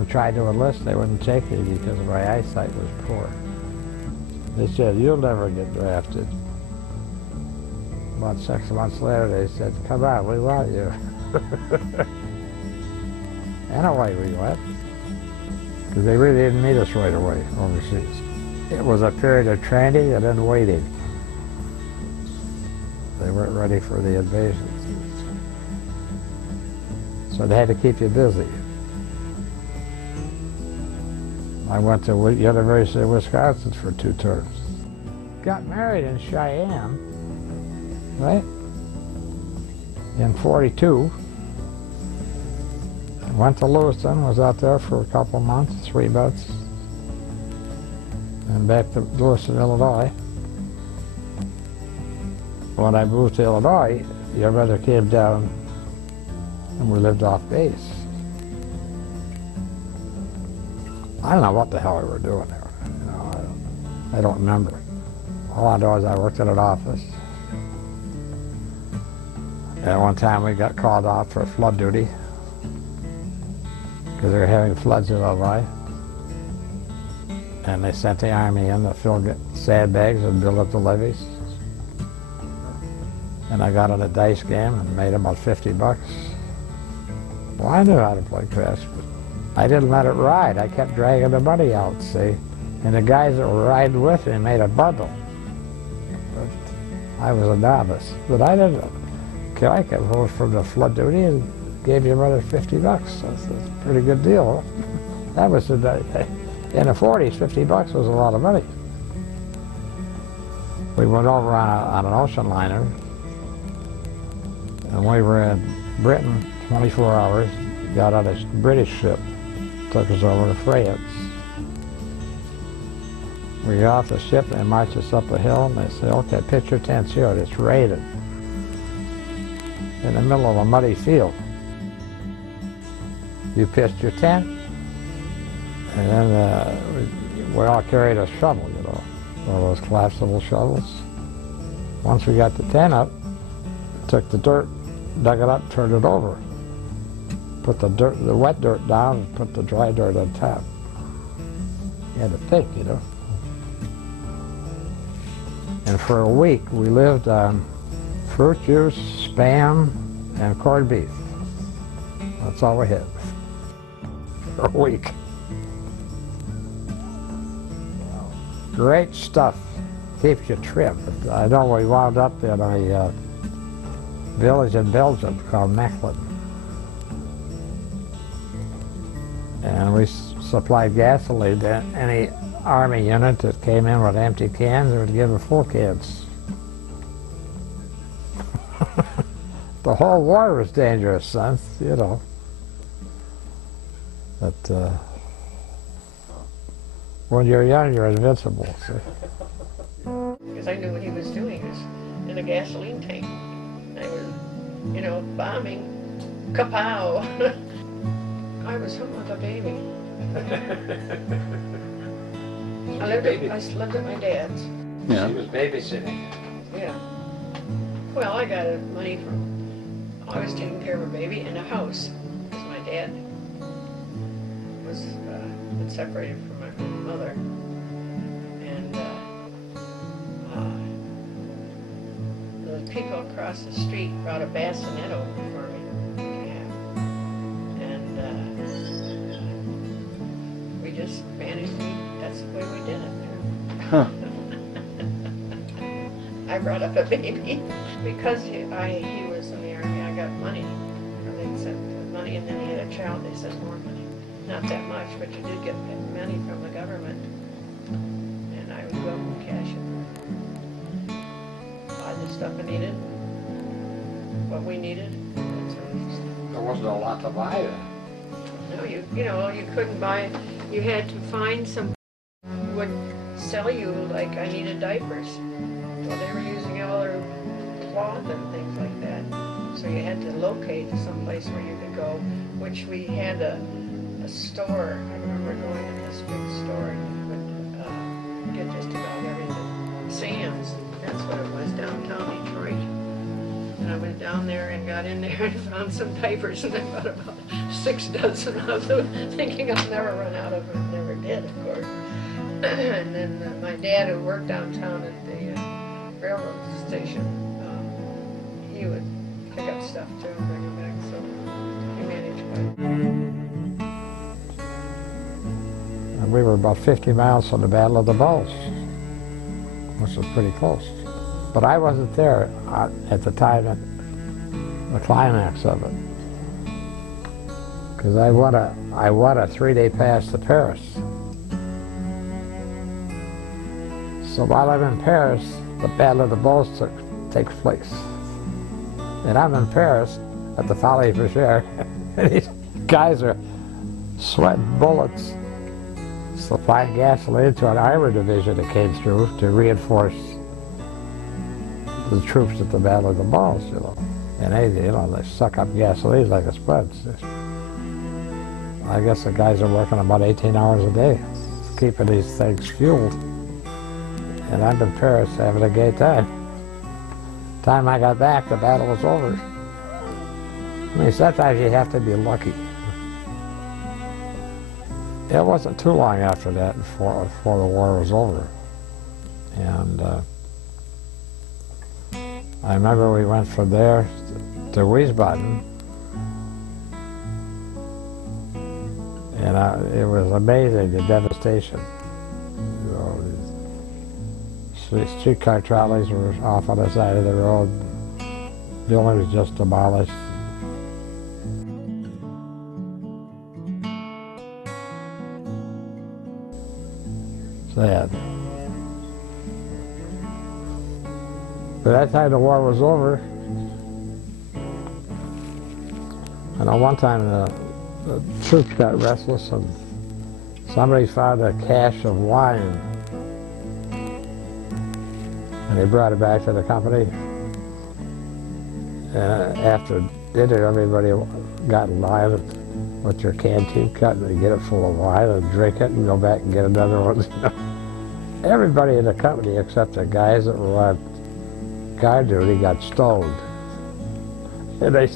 Everyone tried to enlist. They wouldn't take me because my eyesight was poor. They said, "You'll never get drafted." About 6 months later, they said, "Come on, we want you." And away we went, because they really didn't need us right away overseas. It was a period of training and then waiting. They weren't ready for the invasion. So they had to keep you busy. I went to University of Wisconsin for 2 terms. Got married in Cheyenne, right? In '42. Went to Lewiston, was out there for a couple months, 3 months. And back to Lewiston, Illinois. When I moved to Illinois, your brother came down and we lived off base. I don't know what the hell we were doing there. You know, I don't remember. All I know is I worked in an office. And one time we got called out for flood duty because they were having floods in Illinois. And they sent the Army in to fill sandbags and build up the levees. And I got in a dice game and made about 50 bucks. Well, I knew how to play craps, but I didn't let it ride. I kept dragging the money out, see? And the guys that were riding with me made a bundle. But I was a novice. But I didn't. Okay, I came home from the flood duty and gave your mother 50 bucks. That's a pretty good deal. That was in the 40s, 50 bucks was a lot of money. We went over on an ocean liner, and we were in Britain 24 hours, got on a British ship, took us over to France. We got off the ship and they marched us up a hill and they said, "Okay, pitch your tents here, it's raining." In the middle of a muddy field. You pitched your tent, and then we all carried a shovel, you know, one of those collapsible shovels. Once we got the tent up, took the dirt, dug it up, turned it over. Put the wet dirt down and put the dry dirt on top. You had to think, you know. And for a week we lived on fruit juice, Spam, and corned beef. That's all we had for a week. Great stuff. Keeps you trim. I know we wound up in a village in Belgium called Mechelen. And we supplied gasoline to any Army unit that came in with empty cans. They would give them full cans. The whole war was dangerous, son, you know. But when you're young, you're invincible. Because I knew what he was doing. He was in a gasoline tank. I was, you know, bombing. Kapow! I was home with a baby. I lived at my dad's. Yeah. She was babysitting. Yeah. Well, I got money from, I was taking care of a baby in a house. Because my dad was been separated from my mother. And the people across the street brought a bassinet over for me. We just managed to, that's the way we did it. Huh. I brought up a baby. Because he was in the Army, I got money. You know, they sent money and then he had a child, they sent more money. Not that much, but you did get money from the government. And I would go and cash it. Buy the stuff I needed, what we needed. There wasn't a lot to buy then. No, you know, you couldn't buy, you had to find some who would sell you, like, I needed diapers. Well, they were using all their cloth and things like that. So you had to locate some place where you could go, which we had a store. I remember going to this big store and you could get just about everything. Sam's, that's what it was, downtown Detroit. And I went down there and got in there and found some diapers, and I bought about 6 dozen of them, thinking I'll never run out of them. Never did, of course. And then my dad, who worked downtown at the railroad station, he would pick up stuff too and bring it back, so he managed well. And we were about 50 miles from the Battle of the Bulge, which was pretty close. But I wasn't there at the time at the climax of it, because I won a 3-day pass to Paris. So while I'm in Paris, the Battle of the Bulge takes place. And I'm in Paris at the Folie Bergère, and these guys are sweating bullets, supplying gasoline to an armor division that came through to reinforce the troops at the Battle of the Bulge, you know. And they suck up gasoline like a sponge. I guess the guys are working about 18 hours a day, keeping these things fueled. And I'm in Paris having a gay time. Time I got back, the battle was over. I mean, sometimes you have to be lucky. It wasn't too long after that before the war was over. And I remember we went from there to Wiesbaden, and it was amazing, the devastation. You know, these streetcar trolleys were off on the side of the road, buildings just demolished. Sad. By that time the war was over. I know one time the troops got restless and somebody found a cache of wine and they brought it back to the company. After dinner, everybody got in line with your canteen cut and they get it full of wine and drink it and go back and get another one. Everybody in the company except the guys that were on guard duty got stoned. And they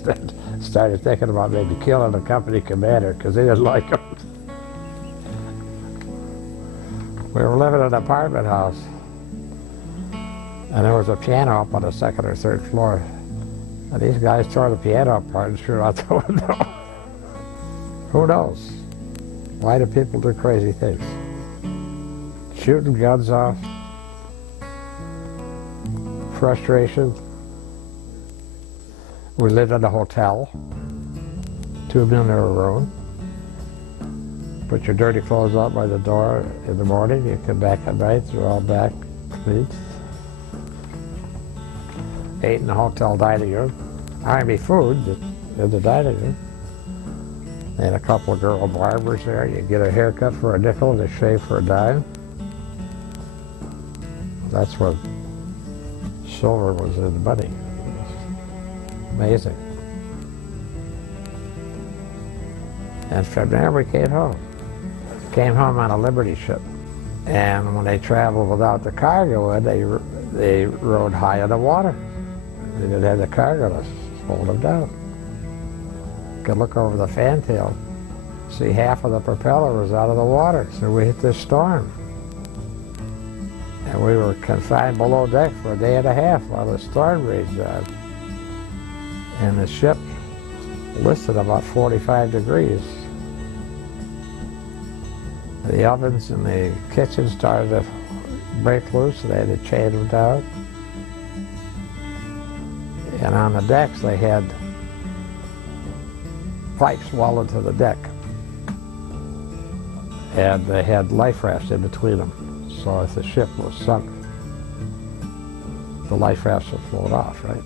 started thinking about maybe killing the company commander because they didn't like him. We were living in an apartment house and there was a piano up on the 2nd or 3rd floor. And these guys tore the piano apart and threw it out the window. Who knows? Why do people do crazy things? Shooting guns off, frustration. We lived in a hotel, 2 men in a room. Put your dirty clothes out by the door in the morning, you come back at night, you're all back clean. Ate in the hotel dining room. Army food in the dining room. And a couple of girl barbers there. You get a haircut for a nickel and a shave for a dime. That's when silver was in money. Amazing. And from there we came home. Came home on a Liberty ship. And when they traveled without the cargo in, they rode high in the water. They didn't have the cargo to hold them down. You could look over the fantail, see half of the propeller was out of the water, so we hit this storm. And we were confined below deck for a day and a half while the storm raged on. And the ship listed about 45 degrees. The ovens in the kitchen started to break loose, and they had to chain them down. And on the decks they had pipes welded to the deck. And they had life rafts in between them. So if the ship was sunk, the life rafts would float off, right?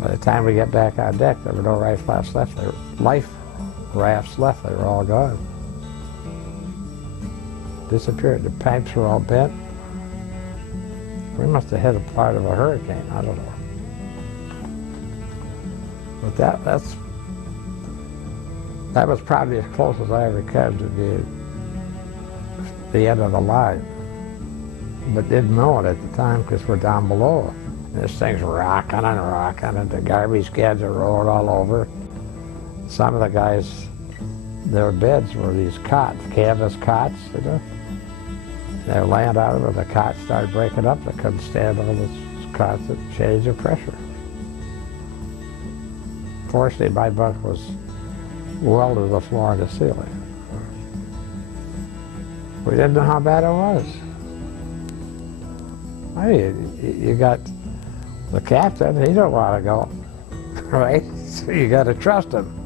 By the time we get back on deck, there were no life rafts left. They were all gone. Disappeared. The pipes were all bent. We must have hit a part of a hurricane, I don't know. But that was probably as close as I ever came to the end of the line. But didn't know it at the time because we're down below. This thing's rocking and rocking, and the garbage cans are rolling all over. Some of the guys, their beds were these cots, canvas cots, you know. They were laying out of it, the cots started breaking up. They couldn't stand on the cots that changed the pressure. Fortunately, my bunk was welded to the floor and the ceiling. We didn't know how bad it was. Hey, you got the captain, he don't want to go, right? So you got to trust him.